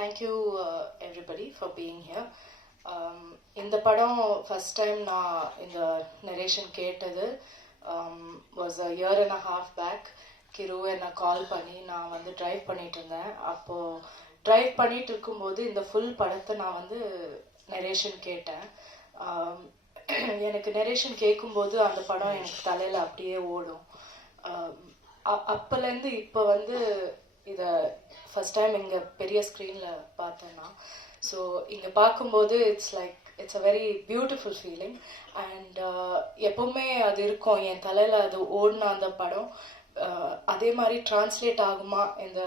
Thank you everybody for being here. இந்த படம் first time நான் இந்த narration கேட்டது was a year and a half back. கிரு என்ன கால் பண்ணி நான் வந்து டிரைவ் பண்ணிட்டு இருந்தேன். அப்போ டிரைவ் பண்ணிட்டு இருக்கும்போது இந்த ஃபுல் படத்தை நான் வந்து நரேஷன் கேட்டேன். எனக்கு நரேஷன் கேட்கும்போது அந்த படம் எனக்கு தலையில் அப்படியே ஓடும். அப்போலேருந்து இப்போ வந்து இதை ஃபஸ்ட் டைம் இங்கே பெரிய ஸ்க்ரீனில் பார்த்தேன்னா, ஸோ இங்கே பார்க்கும்போது it's a very beautiful feeling. And எப்போவுமே அது இருக்கும் என் தலையில், அது ஓடின அந்த படம் அதே மாதிரி டிரான்ஸ்லேட் ஆகுமா, இந்த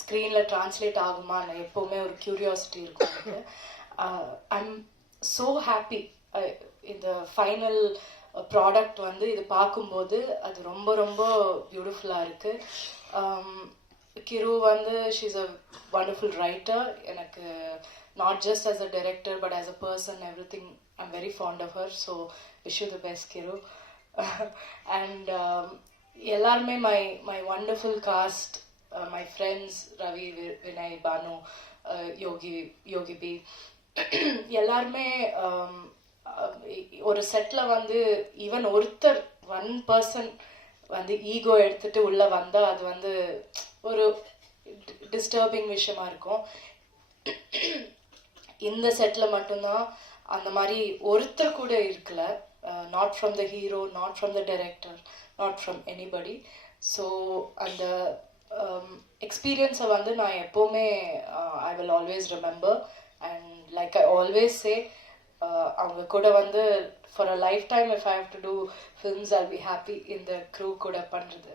ஸ்க்ரீனில் டிரான்ஸ்லேட் ஆகுமான்னு எப்போவுமே ஒரு க்யூரியாசிட்டி இருக்கும் எனக்கு. ஐம் ஸோ ஹாப்பி இந்த ஃபைனல் ப்ராடக்ட் வந்து இது பார்க்கும்போது அது ரொம்ப ரொம்ப பியூட்டிஃபுல்லாக இருக்குது. கிரு வந்து ஷீஸ் அ வண்டர்ஃபுல் ரைட்டர். எனக்கு not just as a director but as a person everything I'm very fond of her. So wish you the best Kiru. And எல்லாருமே my wonderful cast, my friends Ravi, Vinay, Bhanu, Yogi B, எல்லாருமே ஒரு settle வந்து even ஒருத்தர் one person வந்து ego எடுத்துட்டு உள்ளே வந்தால் அது வந்து ஒரு டிஸ்டர்பிங் விஷயமா இருக்கும். இந்த செட்டில் மட்டும்தான் அந்த மாதிரி ஒருத்தர் கூட இருக்கல. Not from the hero, not from the director, not from anybody. So அந்த எக்ஸ்பீரியன்ஸை வந்து நான் எப்போவுமே I will always remember. And like I always say, அவங்க கூட வந்து for a life time if I have to do films I'll be happy இந்த crew கூட பண்ணுறது.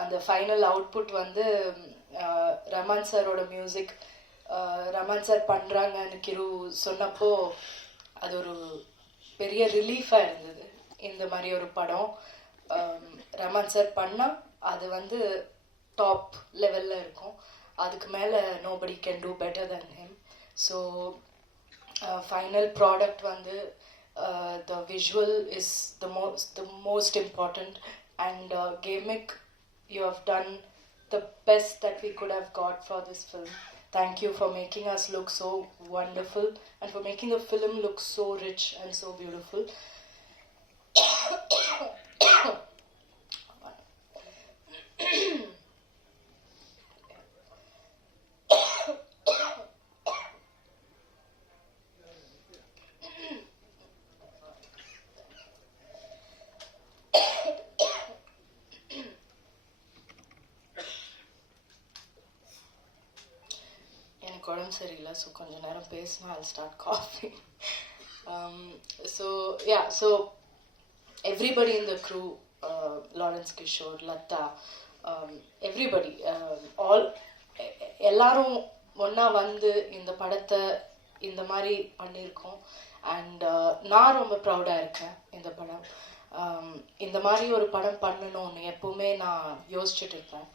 அந்த ஃபைனல் அவுட்புட் வந்து ரமன் சாரோட மியூசிக், ரமன் சார் பண்ணுறாங்கன்னு கிரு சொன்னப்போ அது ஒரு பெரிய ரிலீஃபாக இருந்தது. இந்த மாதிரி ஒரு படம் ரமன் சார் பண்ணால் அது வந்து டாப் லெவலில் இருக்கும். அதுக்கு மேலே nobody can do better then him. So final product வந்து the visual is the most important, and Gamic, you have done the best that we could have got for this film. Thank you for making us look so wonderful and for making the film look so rich and so beautiful. உடம்பு சரியில்லை, so கொஞ்சம் நேரம் பேசினா I'll start coughing. So everybody in the crew, Lawrence Kishore, Lata, everybody, எல்லாரும் ஒன்றா வந்து இந்த படத்தை இந்த மாதிரி பண்ணியிருக்கோம். அண்ட் நான் ரொம்ப ப்ரௌடாக இருக்கேன். இந்த படம் இந்த மாதிரி ஒரு படம் பண்ணணும்னு எப்போவுமே நான் யோசிச்சுட்டு இருப்பேன்.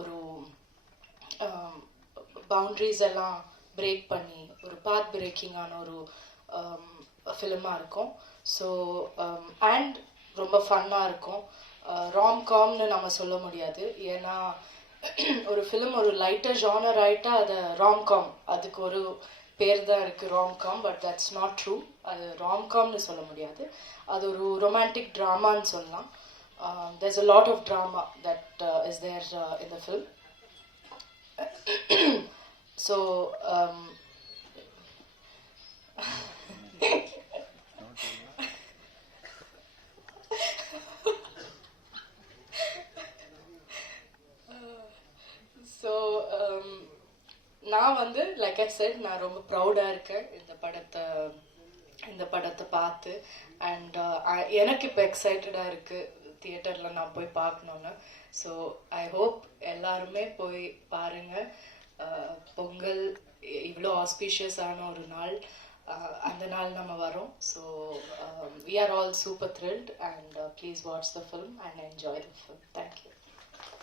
ஒரு பவுண்ட்ரிஸ் எல்லாம் பிரேக் பண்ணி ஒரு பாத் பிரேக்கிங்கான ஒரு ஃபிலிமாக இருக்கும். ஸோ அண்ட் ரொம்ப ஃபன்னாக இருக்கும். ராம்காம்னு நம்ம சொல்ல முடியாது, ஏன்னா ஒரு ஃபிலிம் ஒரு லைட்டர் ஜானர் ஆகிட்டா அது ராம்காம், அதுக்கு ஒரு பேர் தான் இருக்குது romcom. But that's not true. அது ராம்காம்னு சொல்ல முடியாது, அது ஒரு ரொமான்டிக் ட்ராமான்னு சொல்லலாம். there's a lot of drama that is there in the film. So நான் வந்து லைக் ஐ செட், நான் ரொம்ப ப்ரௌடாக இருக்கேன் இந்த படத்தை பார்த்து. அண்ட் எனக்கு இப்போ எக்ஸைட்டடாக இருக்குது தியேட்டரில் நான் போய் பார்க்கணுன்னு. ஸோ ஐ ஹோப் எல்லாருமே போய் பாருங்கள். பொங்கல் இவ்வளோ ஆஸ்பீஷியஸான ஒரு நாள், அந்த நாள் நம்ம வரோம். So we are all super thrilled, and please watch the film and enjoy the film. Thank you.